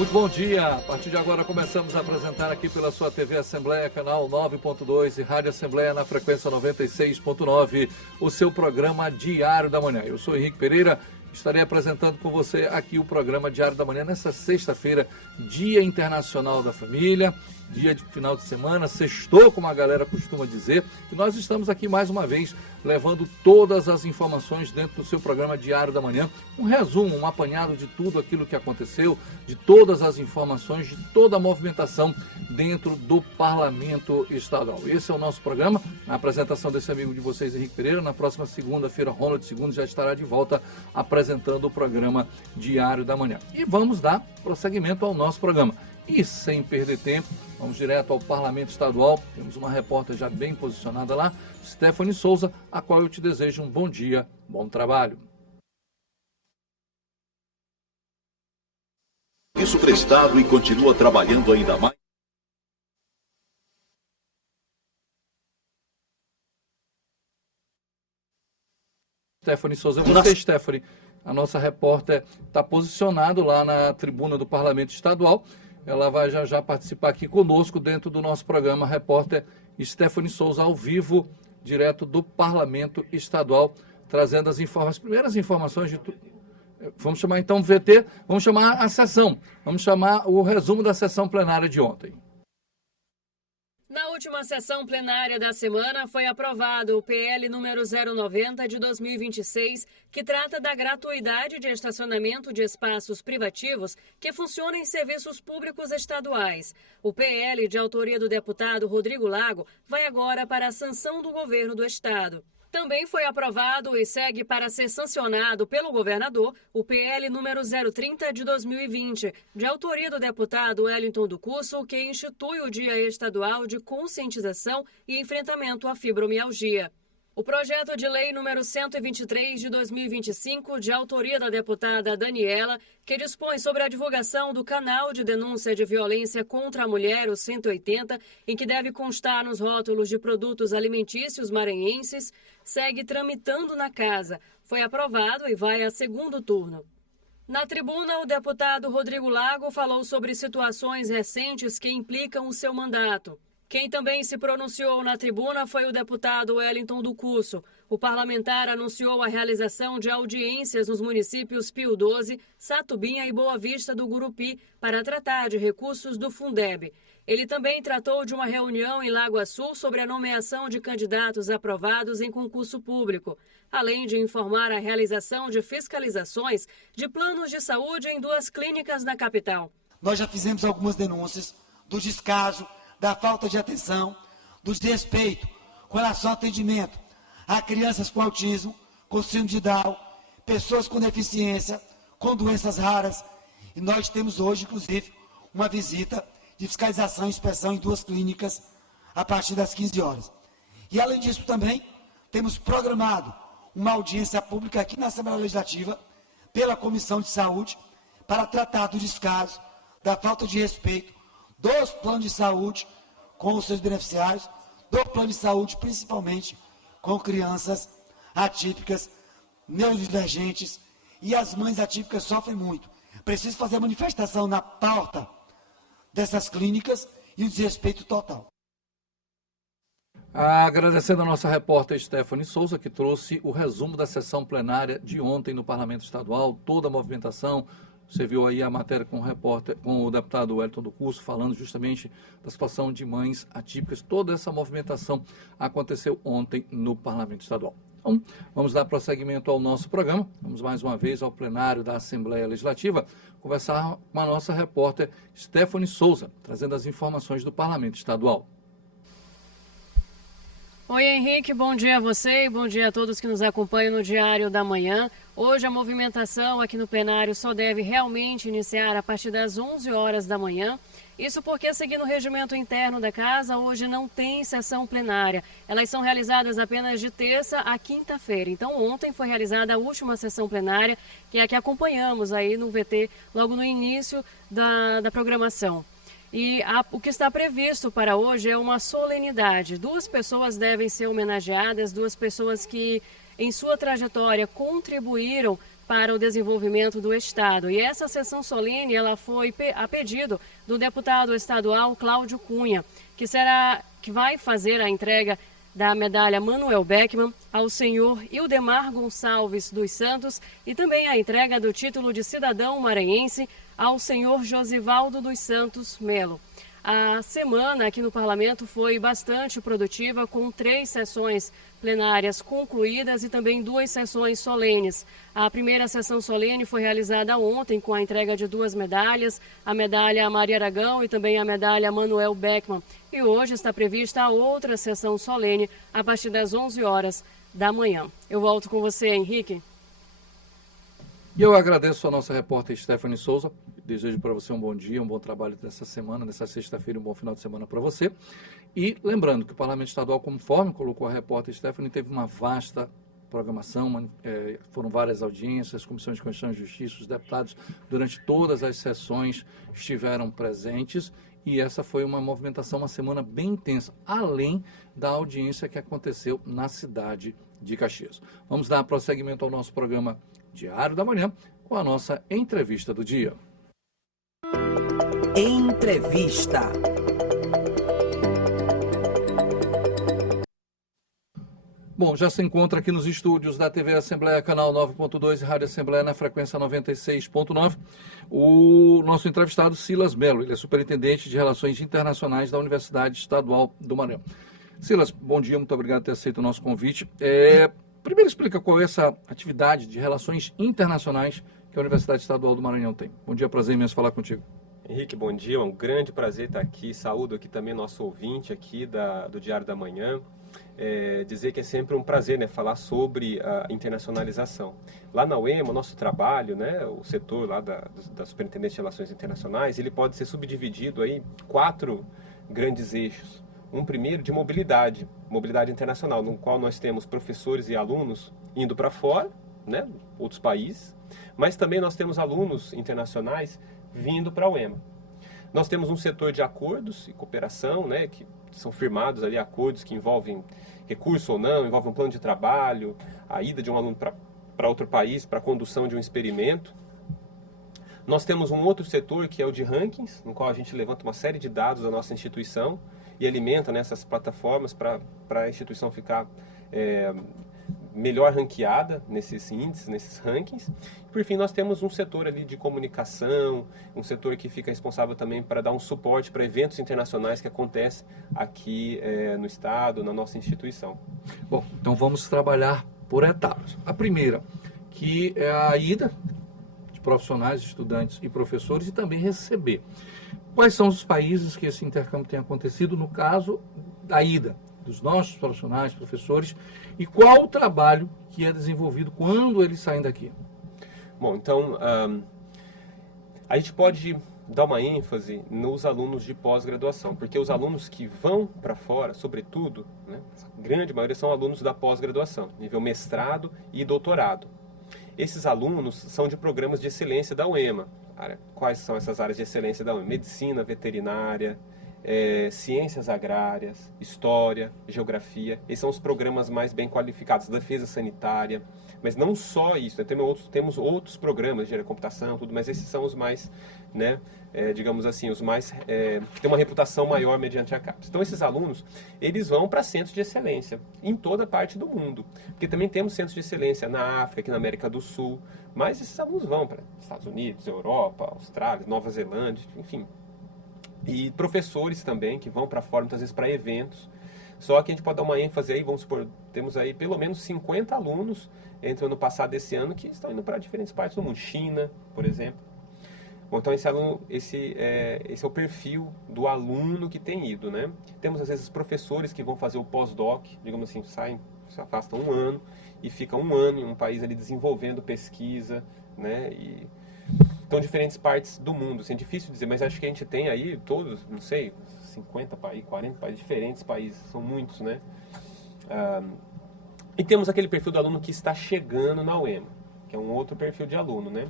Muito bom dia. A partir de agora começamos a apresentar aqui pela sua TV Assembleia, canal 9.2 e Rádio Assembleia na frequência 96.9, o seu programa Diário da Manhã. Eu sou Henrique Pereira, estarei apresentando com você aqui o programa Diário da Manhã nessa sexta-feira, Dia Internacional da Família, dia de final de semana, sextou, como a galera costuma dizer, e nós estamos aqui mais uma vez levando todas as informações dentro do seu programa Diário da Manhã, um resumo, um apanhado de tudo aquilo que aconteceu, de todas as informações, de toda a movimentação dentro do Parlamento Estadual. Esse é o nosso programa, na apresentação desse amigo de vocês, Henrique Pereira. Na próxima segunda-feira, Ronald II já estará de volta apresentando o programa Diário da Manhã. E vamos dar prosseguimento ao nosso programa. E sem perder tempo, vamos direto ao Parlamento Estadual. Temos uma repórter já bem posicionada lá, Stephanie Souza, a qual eu te desejo um bom dia, bom trabalho. Isso prestado e continua trabalhando ainda mais. Stephanie Souza, você, Stephanie, a nossa repórter está posicionada lá na tribuna do Parlamento Estadual. Ela vai já participar aqui conosco dentro do nosso programa, repórter Stephanie Souza, ao vivo, direto do Parlamento Estadual, trazendo as primeiras informações de tudo. Vamos chamar então o VT, vamos chamar a sessão, vamos chamar o resumo da sessão plenária de ontem. Na última sessão plenária da semana foi aprovado o PL número 090 de 2026, que trata da gratuidade de estacionamento de espaços privativos que funcionam em serviços públicos estaduais. O PL, de autoria do deputado Rodrigo Lago, vai agora para a sanção do governo do estado. Também foi aprovado e segue para ser sancionado pelo governador o PL número 030 de 2020, de autoria do deputado Wellington do Curso, que institui o Dia Estadual de Conscientização e Enfrentamento à Fibromialgia. O projeto de lei número 123 de 2025, de autoria da deputada Daniela, que dispõe sobre a divulgação do canal de denúncia de violência contra a mulher, o 180, em que deve constar nos rótulos de produtos alimentícios maranhenses, segue tramitando na casa. Foi aprovado e vai a segundo turno. Na tribuna, o deputado Rodrigo Lago falou sobre situações recentes que implicam o seu mandato. Quem também se pronunciou na tribuna foi o deputado Wellington do Curso. O parlamentar anunciou a realização de audiências nos municípios Pio XII, Satubinha e Boa Vista do Gurupi para tratar de recursos do Fundeb. Ele também tratou de uma reunião em Lagoa Sul sobre a nomeação de candidatos aprovados em concurso público, além de informar a realização de fiscalizações de planos de saúde em 2 clínicas na capital. Nós já fizemos algumas denúncias do descaso, da falta de atenção, do desrespeito com relação ao atendimento a crianças com autismo, com síndrome de Down, pessoas com deficiência, com doenças raras. E nós temos hoje, inclusive, uma visita de fiscalização e inspeção em 2 clínicas a partir das 15 horas. E, além disso, também temos programado uma audiência pública aqui na Assembleia Legislativa pela Comissão de Saúde para tratar do descaso, da falta de respeito dos planos de saúde com os seus beneficiários, do plano de saúde principalmente com crianças atípicas, neurodivergentes, e as mães atípicas sofrem muito. Preciso fazer manifestação na porta dessas clínicas e o desrespeito total. Agradecendo a nossa repórter Stephanie Souza, que trouxe o resumo da sessão plenária de ontem no Parlamento Estadual, toda a movimentação. Você viu aí a matéria com o deputado Wellington do Curso, falando justamente da situação de mães atípicas. Toda essa movimentação aconteceu ontem no Parlamento Estadual. Então, vamos dar prosseguimento ao nosso programa. Vamos mais uma vez ao plenário da Assembleia Legislativa conversar com a nossa repórter Stephanie Souza, trazendo as informações do Parlamento Estadual. Oi, Henrique, bom dia a você e bom dia a todos que nos acompanham no Diário da Manhã. Hoje a movimentação aqui no plenário só deve realmente iniciar a partir das 11 horas da manhã. Isso porque, seguindo o regimento interno da Casa, hoje não tem sessão plenária. Elas são realizadas apenas de terça a quinta-feira. Então, ontem foi realizada a última sessão plenária, que é a que acompanhamos aí no VT logo no início da programação. E o que está previsto para hoje é uma solenidade. 2 pessoas devem ser homenageadas, 2 pessoas que, em sua trajetória, contribuíram para o desenvolvimento do Estado. E essa sessão solene ela foi a pedido do deputado estadual Cláudio Cunha, que vai fazer a entrega da medalha Manuel Beckmann ao senhor Ildemar Gonçalves dos Santos e também a entrega do título de cidadão maranhense ao senhor Josivaldo dos Santos Melo. A semana aqui no Parlamento foi bastante produtiva, com 3 sessões plenárias concluídas e também 2 sessões solenes. A primeira sessão solene foi realizada ontem com a entrega de 2 medalhas, a medalha Maria Aragão e também a medalha Manuel Beckmann. E hoje está prevista a outra sessão solene a partir das 11 horas da manhã. Eu volto com você, Henrique. E eu agradeço a nossa repórter Stephanie Souza. Desejo para você um bom dia, um bom trabalho dessa semana, nessa sexta-feira, um bom final de semana para você. E lembrando que o Parlamento Estadual, conforme colocou a repórter Stephanie, teve uma vasta programação, foram várias audiências, comissões de Constituição e Justiça, os deputados durante todas as sessões estiveram presentes e essa foi uma movimentação, uma semana bem intensa, além da audiência que aconteceu na cidade de Caxias. Vamos dar prosseguimento ao nosso programa Diário da Manhã com a nossa entrevista do dia. Entrevista. Bom, já se encontra aqui nos estúdios da TV Assembleia, canal 9.2 e Rádio Assembleia na frequência 96.9, o nosso entrevistado Silas Melo. Ele é superintendente de Relações Internacionais da Universidade Estadual do Maranhão. Silas, bom dia, muito obrigado por ter aceito o nosso convite. Primeiro explica qual é essa atividade de relações internacionais que a Universidade Estadual do Maranhão tem. Bom dia, prazer imenso falar contigo. Henrique, bom dia, é um grande prazer estar aqui. Saúdo aqui também nosso ouvinte aqui do Diário da Manhã. Dizer que é sempre um prazer, né, falar sobre a internacionalização. Lá na UEMA, o nosso trabalho, né, o setor lá da Superintendência de Relações Internacionais, ele pode ser subdividido aí em 4 grandes eixos. Um primeiro de mobilidade internacional, no qual nós temos professores e alunos indo para fora, né, outros países, mas também nós temos alunos internacionais vindo para a UEMA. Nós temos um setor de acordos e cooperação, né, que são firmados ali acordos que envolvem recurso ou não, envolvem um plano de trabalho, a ida de um aluno para outro país, para a condução de um experimento. Nós temos um outro setor que é o de rankings, no qual a gente levanta uma série de dados da nossa instituição e alimenta nessas plataformas para a instituição ficar melhor ranqueada nesses índices, nesses rankings. Por fim, nós temos um setor ali de comunicação, um setor que fica responsável também para dar um suporte para eventos internacionais que acontecem aqui no Estado, na nossa instituição. Bom, então vamos trabalhar por etapas. A primeira, que é a ida de profissionais, estudantes e professores e também receber. Quais são os países que esse intercâmbio tem acontecido no caso da ida dos nossos profissionais, professores, e qual o trabalho que é desenvolvido quando eles saem daqui? Bom, então, a gente pode dar uma ênfase nos alunos de pós-graduação, porque os alunos que vão para fora, sobretudo, né, a grande maioria são alunos da pós-graduação, nível mestrado e doutorado. Esses alunos são de programas de excelência da UEMA. Quais são essas áreas de excelência da UEMA? Medicina veterinária, ciências agrárias, história, geografia. Esses são os programas mais bem qualificados, defesa sanitária. Mas não só isso, né? Temos outros programas de computação, tudo, mas esses são os mais, né, digamos assim, os mais que têm uma reputação maior mediante a CAPES. Então esses alunos, eles vão para centros de excelência em toda parte do mundo, porque também temos centros de excelência na África, aqui na América do Sul, mas esses alunos vão para Estados Unidos, Europa, Austrália, Nova Zelândia, enfim. E professores também, que vão para fora, muitas vezes para eventos. Só que a gente pode dar uma ênfase aí, vamos supor, temos aí pelo menos 50 alunos entre o ano passado e esse ano que estão indo para diferentes partes do mundo. China, por exemplo. Bom, então esse é o perfil do aluno que tem ido, né? Temos às vezes professores que vão fazer o pós-doc, digamos assim, saem, se afastam um ano e ficam um ano em um país ali desenvolvendo pesquisa, né? E então, diferentes partes do mundo, assim, é difícil dizer, mas acho que a gente tem aí todos, não sei, 50 países, 40 países, diferentes países, são muitos, né? E temos aquele perfil do aluno que está chegando na UEMA, que é um outro perfil de aluno, né?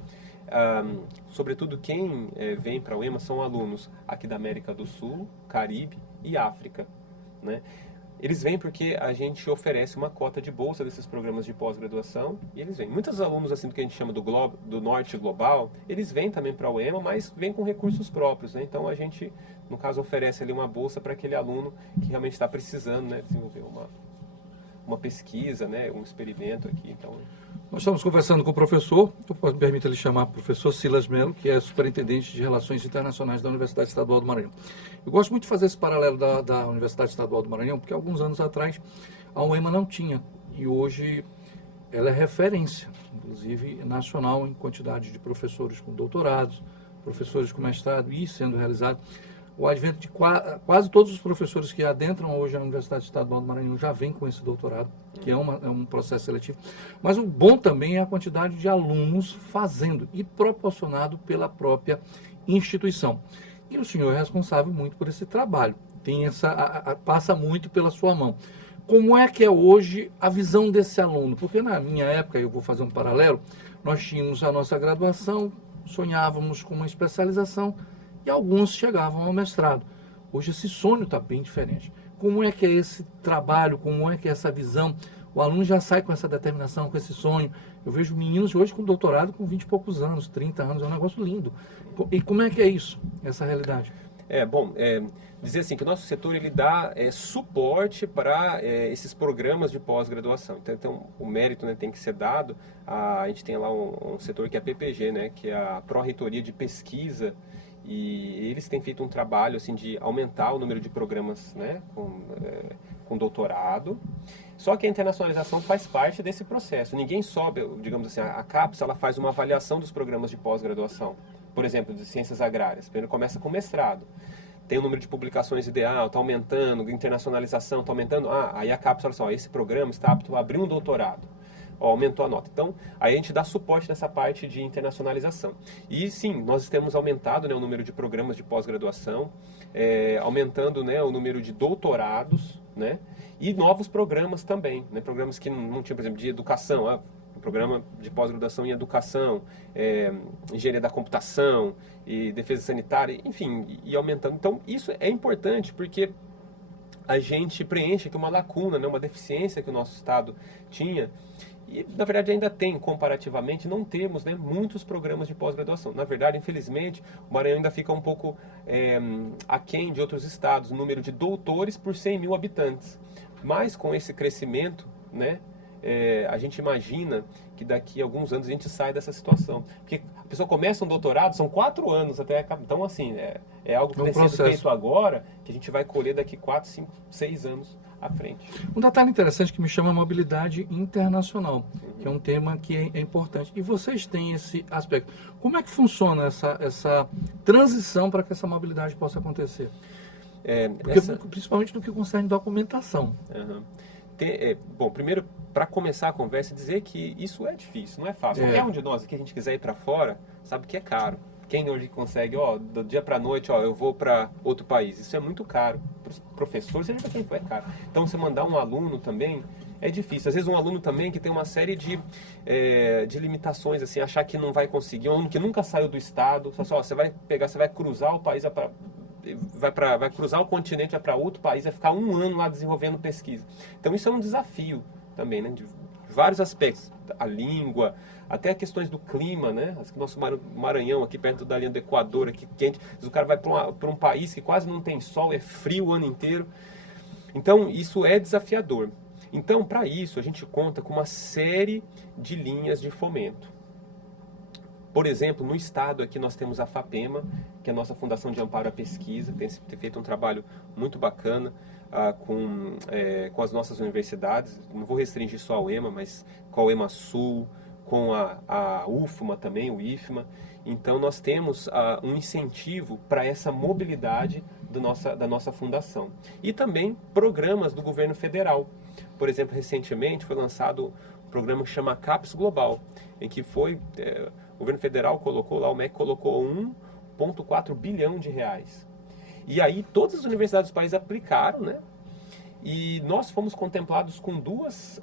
Sobretudo quem vem para a UEMA são alunos aqui da América do Sul, Caribe e África, né? Eles vêm porque a gente oferece uma cota de bolsa desses programas de pós-graduação e eles vêm. Muitos alunos assim do que a gente chama do Norte Global, eles vêm também para a UEMA, mas vêm com recursos próprios, né? Então a gente, no caso, oferece ali uma bolsa para aquele aluno que realmente está precisando, né, desenvolver uma pesquisa, né, um experimento aqui. Então, nós estamos conversando com o professor, eu me permito lhe chamar professor Silas Melo, que é superintendente de Relações Internacionais da Universidade Estadual do Maranhão. Eu gosto muito de fazer esse paralelo da Universidade Estadual do Maranhão, porque alguns anos atrás a UEMA não tinha, e hoje ela é referência, inclusive nacional, em quantidade de professores com doutorados, professores com mestrado, e sendo realizado. O advento de quase todos os professores que adentram hoje a Universidade Estadual do Maranhão já vêm com esse doutorado, que é um processo seletivo. Mas o bom também é a quantidade de alunos fazendo e proporcionado pela própria instituição. E o senhor é responsável muito por esse trabalho, passa muito pela sua mão. Como é que é hoje a visão desse aluno? Porque na minha época, eu vou fazer um paralelo, nós tínhamos a nossa graduação, sonhávamos com uma especialização, e alguns chegavam ao mestrado. Hoje esse sonho está bem diferente. Como é que é esse trabalho, como é que é essa visão? O aluno já sai com essa determinação, com esse sonho. Eu vejo meninos hoje com doutorado com 20 e poucos anos, 30 anos, é um negócio lindo. E como é que é isso, essa realidade? Dizer assim, que o nosso setor ele dá suporte para esses programas de pós-graduação. Então, o mérito, né, tem que ser dado. A gente tem lá um setor que é a PPG, né, que é a Pró-Reitoria de Pesquisa, e eles têm feito um trabalho assim, de aumentar o número de programas, né, com doutorado. Só que a internacionalização faz parte desse processo. Ninguém sobe, digamos assim, a CAPES ela faz uma avaliação dos programas de pós-graduação. Por exemplo, de ciências agrárias. Primeiro começa com mestrado. Tem o número de publicações ideal, está aumentando, internacionalização está aumentando. Aí a CAPES fala assim, esse programa está apto a abrir um doutorado. Aumentou a nota. Então, aí a gente dá suporte nessa parte de internacionalização. E sim, nós temos aumentado, né, o número de programas de pós-graduação, aumentando, né, o número de doutorados, né, e novos programas também, né, programas que não tinham, por exemplo, de educação, programa de pós-graduação em educação, engenharia da computação e defesa sanitária, enfim, e aumentando. Então, isso é importante porque a gente preenche aqui uma lacuna, né, uma deficiência que o nosso Estado tinha. E, na verdade, ainda tem, comparativamente, não temos, né, muitos programas de pós-graduação. Na verdade, infelizmente, o Maranhão ainda fica um pouco aquém de outros estados, o número de doutores por 100 mil habitantes. Mas, com esse crescimento, né, a gente imagina que daqui a alguns anos a gente sai dessa situação. Porque a pessoa começa um doutorado, são 4 anos até acabar. Então, assim, é algo que tem sido feito agora, que a gente vai colher daqui 4, 5, 6 anos à frente. Um detalhe interessante que me chama a mobilidade internacional, que é um tema que é importante. E vocês têm esse aspecto. Como é que funciona essa transição para que essa mobilidade possa acontecer? Principalmente no que concerne documentação. Uhum. Bom, primeiro, para começar a conversa, dizer que isso é difícil, não é fácil. Qualquer um de nós que a gente quiser ir para fora, sabe que é caro. Quem hoje consegue, do dia para a noite, eu vou para outro país. Isso é muito caro. Para os professores, seja para quem for, é caro. Então, você mandar um aluno também é difícil. Às vezes, um aluno também que tem uma série de limitações, assim, achar que não vai conseguir. Um aluno que nunca saiu do estado, você vai cruzar o país, vai cruzar o continente, vai para outro país, vai ficar 1 ano lá desenvolvendo pesquisa. Então, isso é um desafio também, né, de vários aspectos. A língua, até questões do clima, né? Nosso Maranhão, aqui perto da linha do Equador, aqui quente. O cara vai para um país que quase não tem sol, é frio o ano inteiro. Então, isso é desafiador. Então, para isso, a gente conta com uma série de linhas de fomento. Por exemplo, no estado aqui nós temos a FAPEMA, que é a nossa Fundação de Amparo à Pesquisa, tem feito um trabalho muito bacana com as nossas universidades. Não vou restringir só a UEMA, mas com a UEMA Sul, com a UFMA também, o IFMA. Então, nós temos um incentivo para essa mobilidade da nossa fundação. E também programas do governo federal. Por exemplo, recentemente foi lançado um programa que chama CAPES Global, em que o governo federal colocou lá, o MEC colocou 1,4 bilhão de reais. E aí todas as universidades do país aplicaram, né? E nós fomos contemplados com duas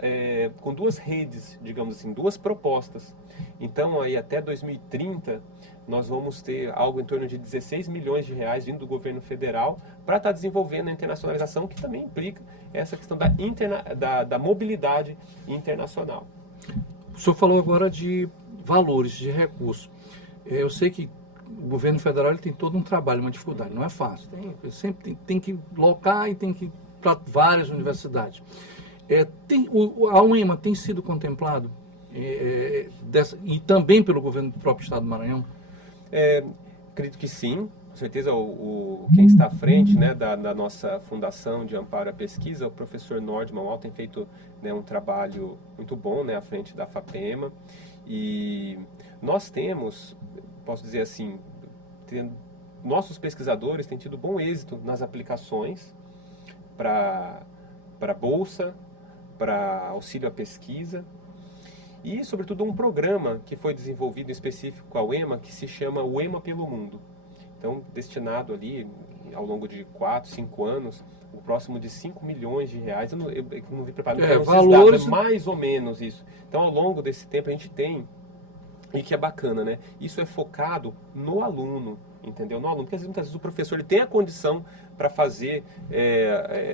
redes, digamos assim, duas propostas. Então, aí até 2030, nós vamos ter algo em torno de 16 milhões de reais vindo do governo federal para estar desenvolvendo a internacionalização, que também implica essa questão da mobilidade internacional. O senhor falou agora de valores, de recursos. Eu sei que o governo federal ele tem todo um trabalho, uma dificuldade, não é fácil. Sempre tem que locar e tem que ir para várias universidades. A UEMA tem sido contemplado e também pelo governo do próprio estado do Maranhão? Acredito que sim, com certeza quem está à frente, né, da nossa Fundação de Amparo à Pesquisa, o professor Nordman tem feito, né, um trabalho muito bom, né, à frente da FAPEMA, e nós temos, posso dizer assim, nossos pesquisadores têm tido bom êxito nas aplicações para bolsa, para auxílio à pesquisa, e, sobretudo, um programa que foi desenvolvido em específico com a UEMA, que se chama UEMA pelo Mundo. Então, destinado ali, ao longo de 4, 5 anos, o próximo de 5 milhões de reais. Eu não vi preparado para valores... dados, é mais ou menos isso. Então, ao longo desse tempo, a gente tem, e que é bacana, né? Isso é focado no aluno, entendeu? No aluno, porque muitas vezes o professor ele tem a condição para fazer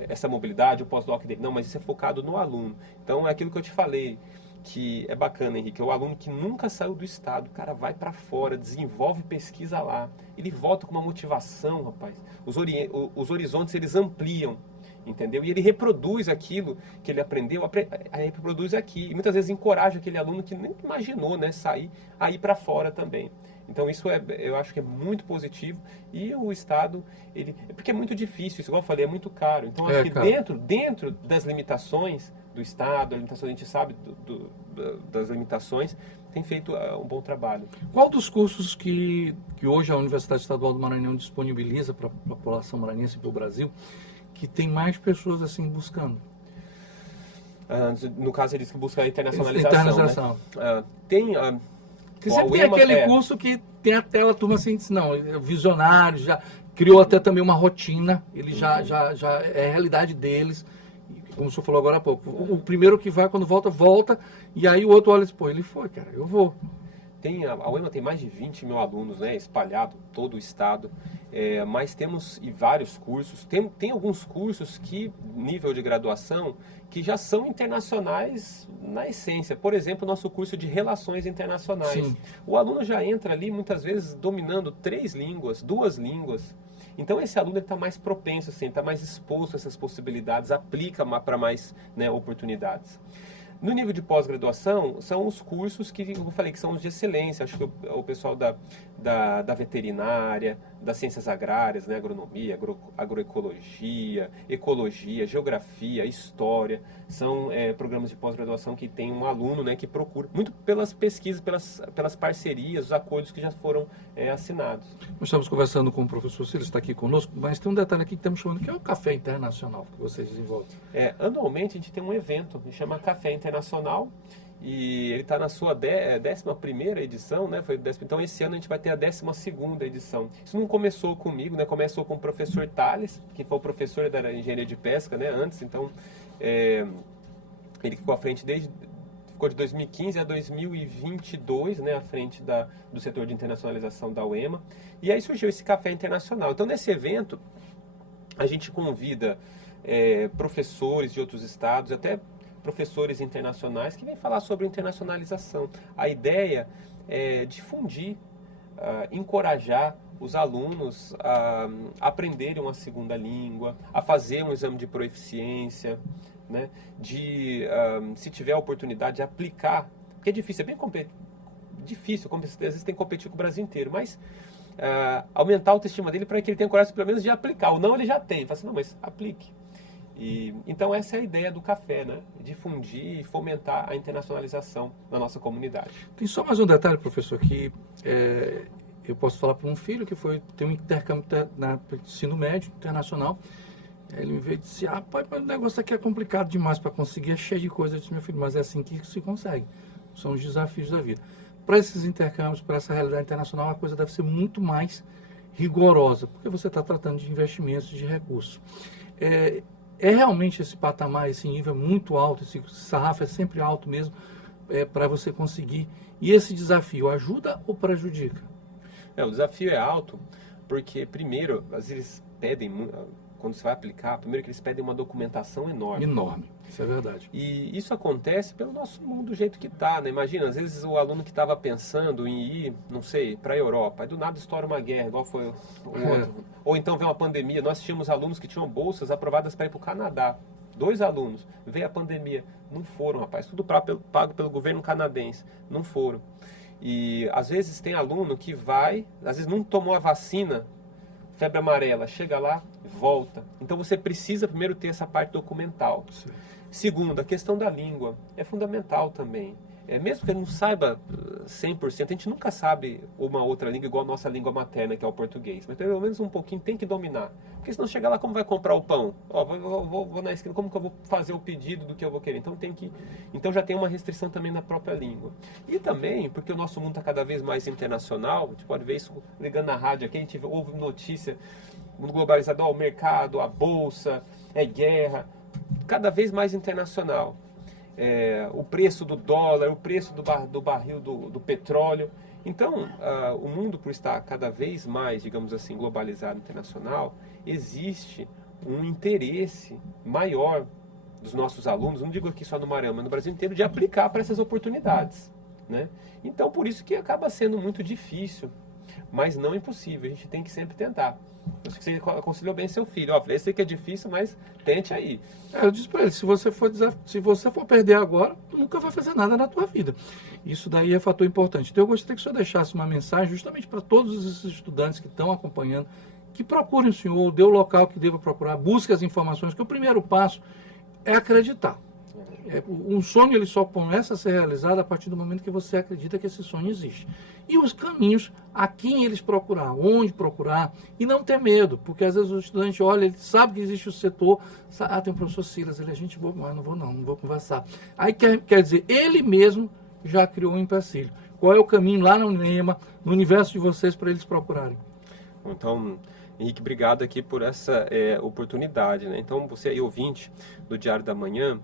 essa mobilidade, o pós-doc dele. Não, mas isso é focado no aluno. Então, é aquilo que eu te falei, que é bacana, Henrique, é o aluno que nunca saiu do estado, o cara vai para fora, desenvolve pesquisa lá, ele volta com uma motivação, rapaz, os horizontes eles ampliam, entendeu? E ele reproduz aquilo que ele aprendeu, reproduz aqui, e muitas vezes encoraja aquele aluno que nem imaginou, né, sair, a ir para fora também. Então isso eu acho que é muito positivo, e o Estado, porque é muito difícil, isso, igual eu falei, é muito caro. Então acho que dentro das limitações do Estado, a gente sabe das limitações, tem feito um bom trabalho. Qual dos cursos que hoje a Universidade Estadual do Maranhão disponibiliza para a população maranhense e para o Brasil, que tem mais pessoas assim buscando? No caso, eles que buscam a internacionalização. Né? Tem... Porque sempre tem aquele curso que tem até a turma assim, não, visionário, já criou até também uma rotina, ele já é a realidade deles, como o senhor falou agora há pouco. O primeiro que vai, quando volta, e aí o outro olha e diz, pô, ele foi, cara, eu vou. A UEMA tem mais de 20 mil alunos, né, espalhado todo o estado, mas temos vários cursos, tem alguns cursos que, nível de graduação, que já são internacionais na essência. Por exemplo, o nosso curso de Relações Internacionais. Sim. O aluno já entra ali, muitas vezes, dominando 3 línguas, 2 línguas. Então, esse aluno está mais propenso, assim, está mais exposto a essas possibilidades, aplica para mais, né, oportunidades. No nível de pós-graduação, são os cursos que eu falei que são os de excelência. Acho que o pessoal da veterinária, das ciências agrárias, né, agronomia, agroecologia, ecologia, geografia, história, são programas de pós-graduação que tem um aluno, né, que procura, muito pelas pesquisas, pelas parcerias, os acordos que já foram assinados. Nós estamos conversando com o professor Silas, está aqui conosco, mas tem um detalhe aqui que estamos chamando, que é o Café Internacional que vocês desenvolvem. Anualmente a gente tem um evento que chama Café Internacional, e ele está na sua 11ª edição, né? Então esse ano a gente vai ter a 12ª edição. Isso não começou comigo, né? Começou com o professor Thales, que foi o professor da engenharia de pesca, né? Antes, então ele ficou à frente ficou de 2015 a 2022, né? À frente do setor de internacionalização da UEMA. E aí surgiu esse Café Internacional. Então nesse evento a gente convida professores de outros estados, até professores internacionais que vêm falar sobre internacionalização. A ideia é difundir, encorajar os alunos a aprenderem uma segunda língua, a fazer um exame de proeficiência, né? Se tiver a oportunidade de aplicar, porque é difícil, é bem difícil, às vezes tem que competir com o Brasil inteiro, mas aumentar a autoestima dele para que ele tenha coragem pelo menos de aplicar. Ou não, ele já tem, fala assim, não, mas aplique. Então essa é a ideia do café, né? Difundir e fomentar a internacionalização na nossa comunidade. Tem só mais um detalhe, professor, que eu posso falar para um filho que tem um intercâmbio na ensino médio internacional. Ele me veio e disse, pai, mas o negócio aqui é complicado demais para conseguir, é cheio de coisa. Eu disse, meu filho, mas é assim que se consegue. São os desafios da vida. Para esses intercâmbios, para essa realidade internacional, a coisa deve ser muito mais rigorosa, porque você está tratando de investimentos, de recursos. é realmente esse patamar, esse nível é muito alto, esse sarrafo é sempre alto mesmo, para você conseguir. E esse desafio ajuda ou prejudica? O desafio é alto porque, primeiro, às vezes pedem, quando você vai aplicar, primeiro que eles pedem uma documentação enorme. Enorme, isso é verdade. E isso acontece pelo nosso mundo do jeito que está, né? Imagina, às vezes o aluno que estava pensando em ir, não sei, para a Europa, aí do nada estoura uma guerra, igual foi o outro. Ou então vem uma pandemia. Nós tínhamos alunos que tinham bolsas aprovadas para ir para o Canadá. 2 alunos. Veio a pandemia. Não foram, rapaz. Tudo pago pelo governo canadense. Não foram. E às vezes tem aluno que vai, às vezes não tomou a vacina, febre amarela, chega lá, volta. Então você precisa primeiro ter essa parte documental. Sim. Segundo, a questão da língua é fundamental também. Mesmo que ele não saiba 100%, a gente nunca sabe uma outra língua igual a nossa língua materna, que é o português. Mas pelo menos um pouquinho tem que dominar. Porque senão chega lá, como vai comprar o pão? Vou na esquina, como que eu vou fazer o pedido do que eu vou querer? Então já tem uma restrição também na própria língua. E também, porque o nosso mundo está cada vez mais internacional, a gente pode ver isso ligando na rádio aqui, a gente ouve notícia, mundo globalizado, o mercado, a bolsa, guerra, cada vez mais internacional. O preço do dólar, o preço do barril do petróleo. Então, o mundo, por estar cada vez mais, digamos assim, globalizado, internacional, existe um interesse maior dos nossos alunos, não digo aqui só no Maranhão, mas no Brasil inteiro, de aplicar para essas oportunidades, né? Então, por isso que acaba sendo muito difícil, mas não impossível. A gente tem que sempre tentar. Acho que você aconselhou bem seu filho. Eu sei que é difícil, mas tente aí. Eu disse para ele, se você for perder agora, tu nunca vai fazer nada na tua vida. Isso daí é fator importante. Então eu gostaria que o senhor deixasse uma mensagem justamente para todos esses estudantes que estão acompanhando, que procurem o senhor, dê o local que deva procurar, busque as informações, que o primeiro passo é acreditar. Um sonho ele só começa a ser realizado a partir do momento que você acredita que esse sonho existe. E os caminhos, a quem eles procurar, onde procurar, e não ter medo, porque às vezes o estudante olha, ele sabe que existe o setor, tem o professor Silas, ele é gente boa, mas não vou conversar. Aí quer dizer, ele mesmo já criou um empecilho. Qual é o caminho lá no NEMA, no universo de vocês, para eles procurarem? Então, Henrique, obrigado aqui por essa oportunidade, né? Então, você aí, ouvinte do Diário da Manhã,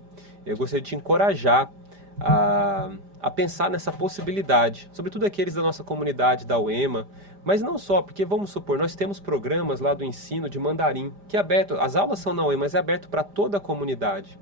eu gostaria de te encorajar a pensar nessa possibilidade, sobretudo aqueles da nossa comunidade da UEMA, mas não só, porque vamos supor, nós temos programas lá do ensino de mandarim, que é aberto, as aulas são na UEMA, mas é aberto para toda a comunidade.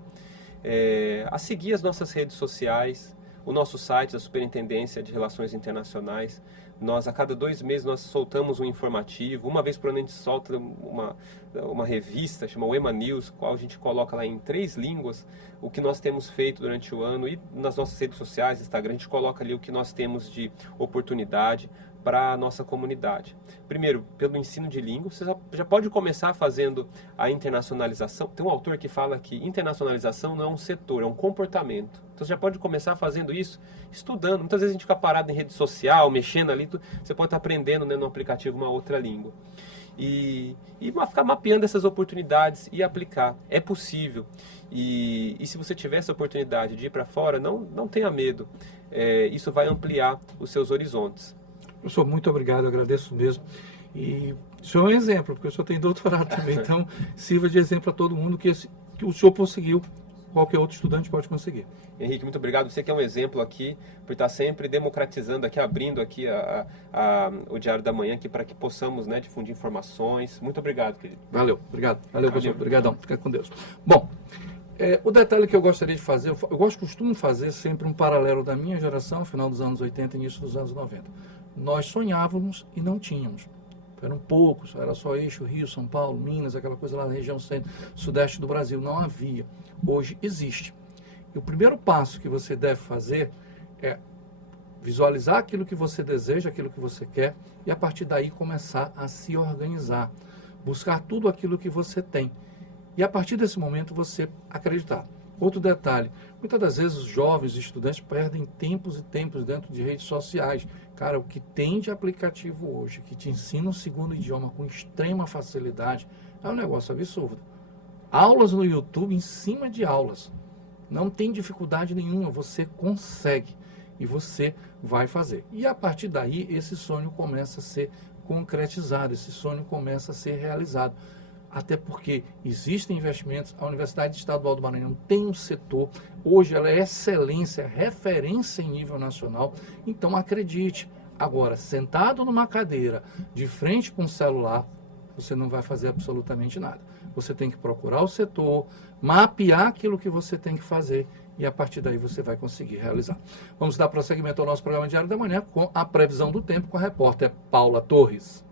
A seguir as nossas redes sociais, o nosso site da Superintendência de Relações Internacionais. Nós, a cada 2 meses, nós soltamos um informativo. Uma vez por ano a gente solta uma revista, chama UEMA News, qual a gente coloca lá em 3 línguas o que nós temos feito durante o ano. E nas nossas redes sociais, Instagram, a gente coloca ali o que nós temos de oportunidade para a nossa comunidade. Primeiro, pelo ensino de língua, você já pode começar fazendo a internacionalização. Tem um autor que fala que internacionalização não é um setor, é um comportamento. Então você já pode começar fazendo isso, estudando. Muitas vezes a gente fica parado em rede social, mexendo ali, você pode estar aprendendo, né, no aplicativo uma outra língua. E ficar mapeando essas oportunidades e aplicar. É possível. E se você tiver essa oportunidade de ir para fora, não tenha medo. Isso vai ampliar os seus horizontes. Professor, muito obrigado, eu agradeço mesmo. E o senhor é um exemplo, porque o senhor tem doutorado também, então sirva de exemplo a todo mundo que o senhor conseguiu, qualquer outro estudante pode conseguir. Henrique, muito obrigado. Você que é um exemplo aqui, por estar sempre democratizando aqui, abrindo aqui o Diário da Manhã aqui para que possamos, né, difundir informações. Muito obrigado, querido. Valeu, obrigado. Valeu, professor. Obrigadão. Fica com Deus. Bom, o detalhe que eu gostaria de fazer, costumo fazer sempre um paralelo da minha geração, final dos anos 80 e início dos anos 90. Nós sonhávamos e não tínhamos. Eram poucos, era só eixo, Rio, São Paulo, Minas, aquela coisa lá na região centro, sudeste do Brasil. Não havia. Hoje existe. E o primeiro passo que você deve fazer é visualizar aquilo que você deseja, aquilo que você quer, e a partir daí começar a se organizar. Buscar tudo aquilo que você tem. E a partir desse momento você acreditar. Outro detalhe, muitas das vezes os jovens estudantes perdem tempos e tempos dentro de redes sociais. Cara, o que tem de aplicativo hoje, que te ensina um segundo idioma com extrema facilidade, é um negócio absurdo. Aulas no YouTube em cima de aulas. Não tem dificuldade nenhuma, você consegue e você vai fazer. E a partir daí, esse sonho começa a ser concretizado, esse sonho começa a ser realizado. até porque existem investimentos. A Universidade Estadual do Maranhão tem um setor, hoje ela é excelência, referência em nível nacional, então acredite. Agora, sentado numa cadeira, de frente com um celular, você não vai fazer absolutamente nada. Você tem que procurar o setor, mapear aquilo que você tem que fazer e a partir daí você vai conseguir realizar. Vamos dar prosseguimento ao nosso programa Diário da Manhã com a previsão do tempo com a repórter Paula Torres.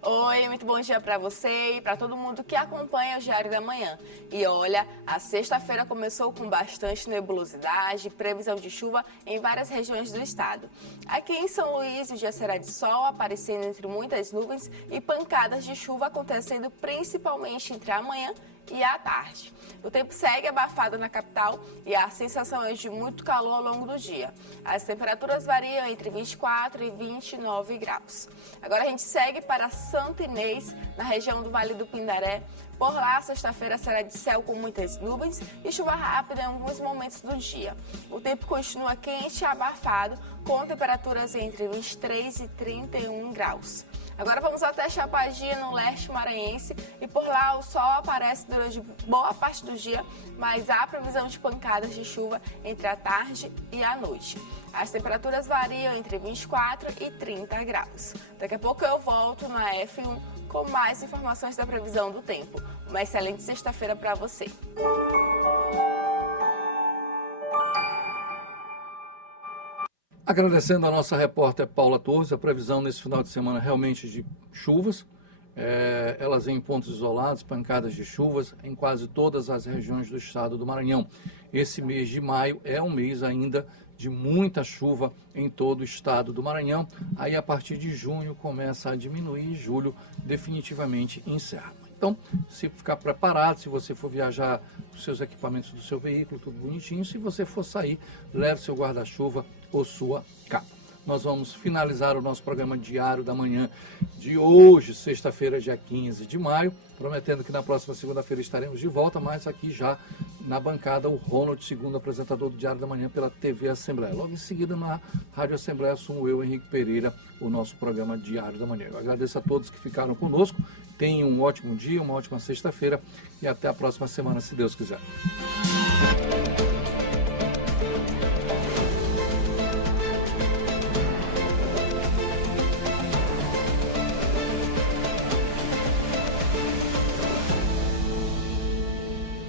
Oi, muito bom dia para você e para todo mundo que acompanha o Diário da Manhã. E olha, a sexta-feira começou com bastante nebulosidade, previsão de chuva em várias regiões do estado. Aqui em São Luís, o dia será de sol, aparecendo entre muitas nuvens e pancadas de chuva acontecendo principalmente entre a manhã e à tarde. O tempo segue abafado na capital e a sensação é de muito calor ao longo do dia. As temperaturas variam entre 24 e 29 graus. Agora a gente segue para Santo Inês, na região do Vale do Pindaré. Por lá, sexta-feira será de céu com muitas nuvens e chuva rápida em alguns momentos do dia. O tempo continua quente e abafado, com temperaturas entre 23 e 31 graus. Agora vamos até Chapadinha, no leste maranhense, e por lá o sol aparece durante boa parte do dia, mas há previsão de pancadas de chuva entre a tarde e a noite. As temperaturas variam entre 24 e 30 graus. Daqui a pouco eu volto na F1 com mais informações da previsão do tempo. Uma excelente sexta-feira para você. Agradecendo a nossa repórter Paula Torres, a previsão nesse final de semana realmente de chuvas. Elas em pontos isolados, pancadas de chuvas em quase todas as regiões do estado do Maranhão. Esse mês de maio é um mês ainda de muita chuva em todo o estado do Maranhão. Aí a partir de junho começa a diminuir e julho definitivamente encerra. Então, se ficar preparado, se você for viajar com os seus equipamentos do seu veículo, tudo bonitinho. Se você for sair, leve seu guarda-chuva ou sua capa. Nós vamos finalizar o nosso programa Diário da Manhã de hoje, sexta-feira, dia 15 de maio, prometendo que na próxima segunda-feira estaremos de volta, mas aqui já na bancada o Ronald, segundo apresentador do Diário da Manhã pela TV Assembleia. Logo em seguida, na Rádio Assembleia, assumo eu, Henrique Pereira, o nosso programa Diário da Manhã. Eu agradeço a todos que ficaram conosco, tenham um ótimo dia, uma ótima sexta-feira e até a próxima semana, se Deus quiser.